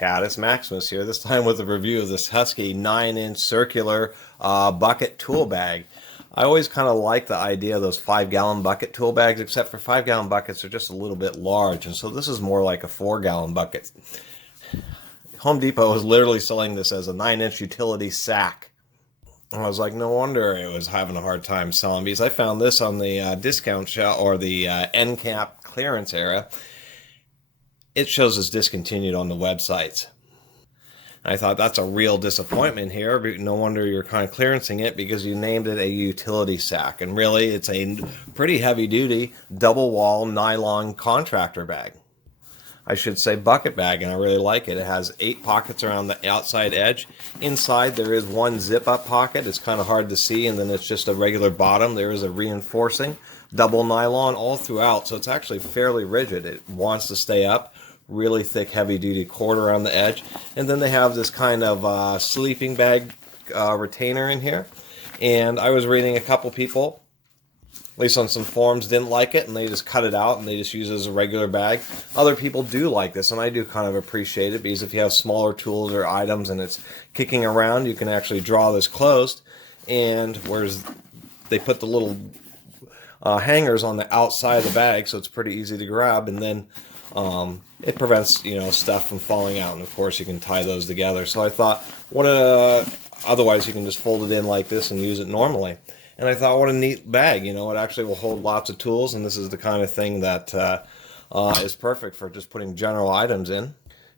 Caddis Maximus here, this time with a review of this Husky 9-inch circular bucket tool bag. I always kind of like the idea of those 5-gallon bucket tool bags, except for 5-gallon buckets are just a little bit large, and so this is more like a 4-gallon bucket. Home Depot is literally selling this as a 9-inch utility sack. And I was like, no wonder it was having a hard time selling these. I found this on the discount shop or the end cap clearance area. It shows it's discontinued on the websites. I thought that's a real disappointment here. No wonder you're kind of clearancing it because you named it a utility sack. And really, it's a pretty heavy-duty double-wall nylon contractor bag. I should say bucket bag, and I really like it. It has 8 pockets around the outside edge. Inside, there is one zip-up pocket. It's kind of hard to see, and then it's just a regular bottom. There is a reinforcing double nylon all throughout, so it's actually fairly rigid. It wants to stay up. Really thick, heavy-duty cord around the edge. And then they have this kind of sleeping bag retainer in here. And I was reading a couple people, at least on some forums, didn't like it, and they just cut it out, and they just use it as a regular bag. Other people do like this, and I do kind of appreciate it, because if you have smaller tools or items and it's kicking around, you can actually draw this closed. And whereas they put the little hangers on the outside of the bag, so it's pretty easy to grab, and then it prevents, stuff from falling out, and of course you can tie those together. So I thought, otherwise you can just fold it in like this and use it normally. And I thought, what a neat bag, it actually will hold lots of tools, and this is the kind of thing that is perfect for just putting general items in.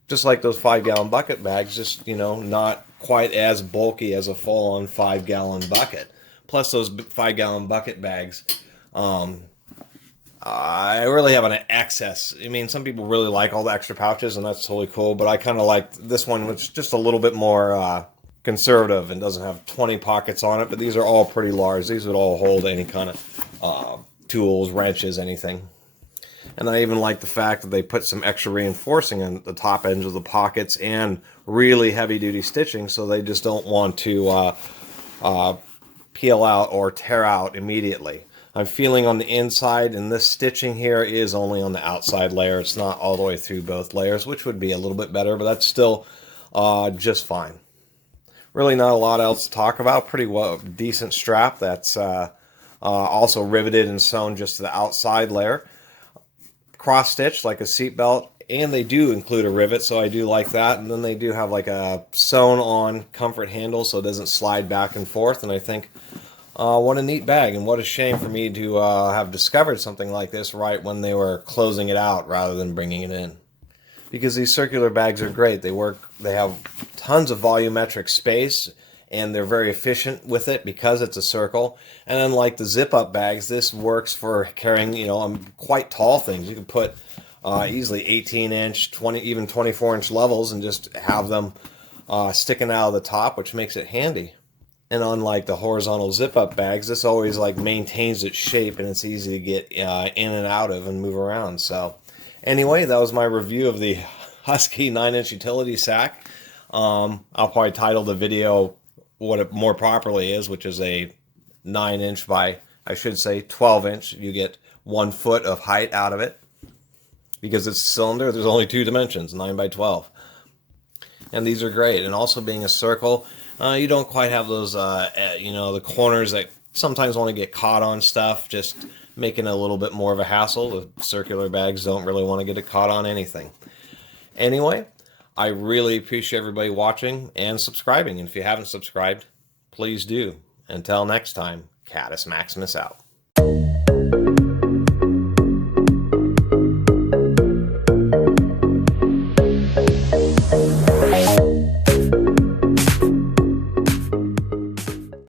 Just like those 5-gallon bucket bags, just, not quite as bulky as a full-on 5-gallon bucket. Plus those 5-gallon bucket bags, I really have an excess. I mean, some people really like all the extra pouches, and that's totally cool, but I kind of like this one, which is just a little bit more conservative and doesn't have 20 pockets on it, but these are all pretty large. These would all hold any kind of tools, wrenches, anything. And I even like the fact that they put some extra reinforcing on the top ends of the pockets and really heavy-duty stitching, so they just don't want to peel out or tear out immediately. I'm feeling on the inside, and this stitching here is only on the outside layer. It's not all the way through both layers, which would be a little bit better, but that's still just fine. Really not a lot else to talk about. Pretty decent strap that's also riveted and sewn just to the outside layer. Cross-stitched like a seatbelt, and they do include a rivet, so I do like that. And then they do have like a sewn-on comfort handle so it doesn't slide back and forth, and I think what a neat bag, and what a shame for me to have discovered something like this right when they were closing it out rather than bringing it in. Because these circular bags are great. They have tons of volumetric space, and they're very efficient with it because it's a circle. And unlike the zip-up bags, this works for carrying, quite tall things. You can put easily 18-inch, 20, even 24-inch levels and just have them sticking out of the top, which makes it handy. And unlike the horizontal zip-up bags, this always maintains its shape, and it's easy to get in and out of and move around. So anyway, that was my review of the Husky 9-inch utility sack. I'll probably title the video what it more properly is, which is a 9-inch by, I should say, 12-inch. You get 1 foot of height out of it. Because it's a cylinder, there's only 2 dimensions, 9 by 12. And these are great. And also being a circle, you don't quite have those, the corners that sometimes want to get caught on stuff, just making it a little bit more of a hassle. The circular bags don't really want to get it caught on anything. Anyway, I really appreciate everybody watching and subscribing. And if you haven't subscribed, please do. Until next time, Caddis Maximus out.